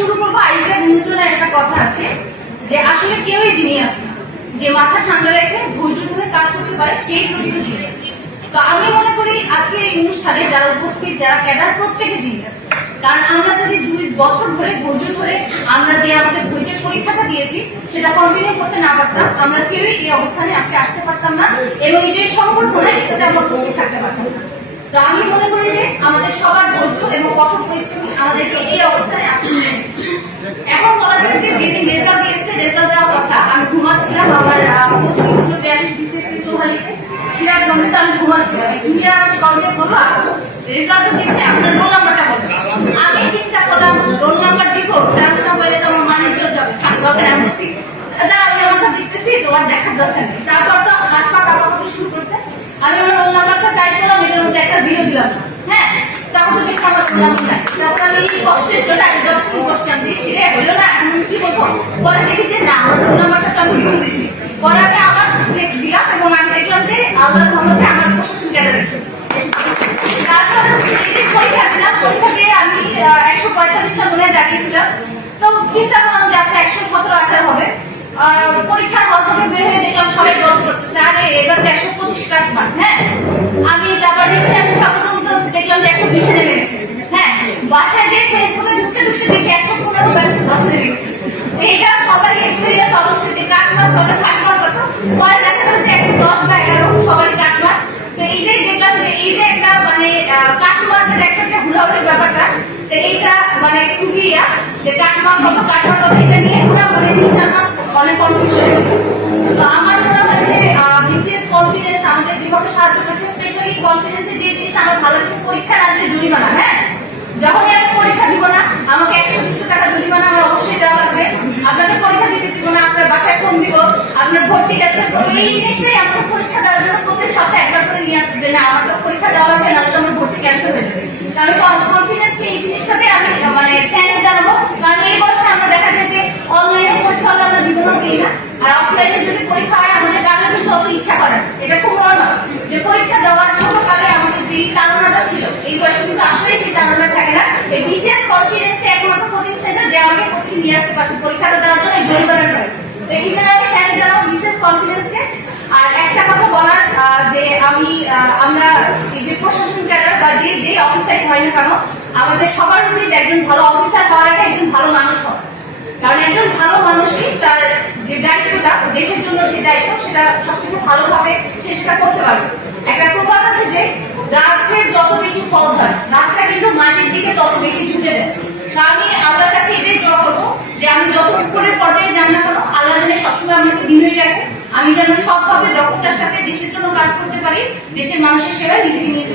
শুরু করব। আইজা নিউটনের একটা কথা আছে যে আসলে কেউই জিনিয়াস না। যে মাথা ঠান্ডা রেখে ধৈর্য ধরে কাজ করতে পারে, সেই প্রকৃত জিনিয়াস তো আমি মনে করি আজকের এই অনুষ্ঠানে যারা উপস্থিত, যারা ক্যাডার, প্রত্যেকে জিনিয়াস কারণ আমরা যদি দুই বছর ধরে ধৈর্য ধরে আমরা যে আমাদের ধৈর্যের পরীক্ষাটা দিয়েছি, সেটা কন্টিনিউ করতে না পারতাম, আমরা কেউই এই অবস্থানে আজকে আসতে পারতাম না এবং এই যে সংগঠনে এটাতে আমরা উপস্থিত থাকতে পারতাম না। তো আমি মনে করি যে আমাদের সবার ধৈর্য এবং কঠোর পরিশ্রম আমাদেরকে এই অবস্থায় আসতে জুনিয়র আমাকে কল রেজাল্ট দিয়েছে, আপনার আমি চিন্তা করলাম আমি তো শুরু করছে। আমি আমার রোল হ্যাঁ আমি কি বলব? পরে দেখি যে না, আমার রোল নাম্বারটা তো আমি ভুল দিয়েছি। পরে আমি আবার দেখ দিলাম আমি দেখলাম যে আল্লাহর রহমতে আমার প্রশাসন ক্যাডার আছে তারপর হচ্ছে এই যে পরীক্ষা দিলাম পরীক্ষা দিয়ে আমি একশো পঁয়তাল্লিশটা মনে হয় দাঁড়িয়েছিলাম তো চিন্তা করলাম যে আচ্ছা একশো সতেরো আঠারো হবে আহ, পরীক্ষার হল থেকে বের হয়ে দেখলাম সবাই গল্প করতেছে, আরে, এবার তো একশো পঁচিশ লাখ মার্ক হ্যাঁ আমি তারপর এসে আমি প্রথম তো দেখলাম যে একশো বিশে নেমে গেছে। হ্যাঁ বাসায় যে ফেসবুকে ঢুকতে ঢুকতে দেখি একশো পনেরো বা একশো দশে নেমে গেছে। এটা সবাই এক্সপিরিয়েন্স অবশ্যই যে কাটমার কত কাটমার কত। পরে দেখা গেল যে একশো দশ বা এগারো, সবারই কাটমার তো এই যে দেখলাম যে এই যে একটা মানে কাটমার্কের একটা যে হুড়াহুড়ির ব্যাপারটা, তো এইটা মানে খুবই ইয়া যে কাটমার কত কাটমার কত, এটা নিয়ে পুরো মানে তিন চার মাস অনেক কনফিউশন পরীক্ষার আগে জরিমানা হ্যাঁ? যখনই আমি পরীক্ষা দিব না, আমাকে একশো দুশো টাকা জরিমানা আমার অবশ্যই দেওয়া লাগবে। আপনাকে পরীক্ষা দিতে দিব না, আপনার বাসায় ফোন দিব, আপনার ভর্তি যাচ্ছে তো এই জিনিসটাই আমাকে পরীক্ষা দেওয়ার জন্য প্রত্যেক সপ্তাহে একবার করে নিয়ে আসছে যে না আমার তো পরীক্ষা দেওয়া লাগবে না তো আমার ভর্তি ক্যান্সেল হয়ে যাবে। তো আমি কনফিডেন্সকে এই জিনিসটাকে আমি মানে থ্যাংকস জানাব কারণ এই বয়সে আমরা দেখা যায় যে অনলাইনে পরীক্ষা হলে আমরা জীবনেও দিই না আর অফলাইনে যদি পরীক্ষা হয় আমাদের কারণে কিন্তু অত ইচ্ছা করে না। এটা খুব নর্মাল যে পরীক্ষা দেওয়ার ছোটকালে আমাদের যে তাড়নাটা ছিল এই বয়সে কিন্তু কনফিডেন্সে একমাত্র কোচিং সেন্টার যে আমাকে একটা কথা বলার যে যে প্রশাসন হয় না কেন, আমাদের সবার উচিত একজন ভালো অফিসার হওয়ার আগে একজন ভালো মানুষ হওয়া। কারণ একজন ভালো মানুষই তার যে দায়িত্বটা, দেশের জন্য যে দায়িত্ব, সেটা সব থেকে ভালোভাবে সে সেটা করতে পারবে। একটা প্রবাদ আছে যে গাছের যত বেশি ফল ধরে গাছটা কিন্তু মাটির দিকে তত বেশি ঝুঁকে দেয়। তা আমি আল্লাহর কাছে এটাই দোয়া করব যে আমি যত উপরের পর্যায়ে যাই না কেন, আল্লাহ যেন সবসময় আমাকে বিনয়ী রাখে। আমি যেন সবভাবে দক্ষতার সাথে দেশের জন্য কাজ করতে পারি, দেশের মানুষের সেবায় নিজেকে ধন্যবাদ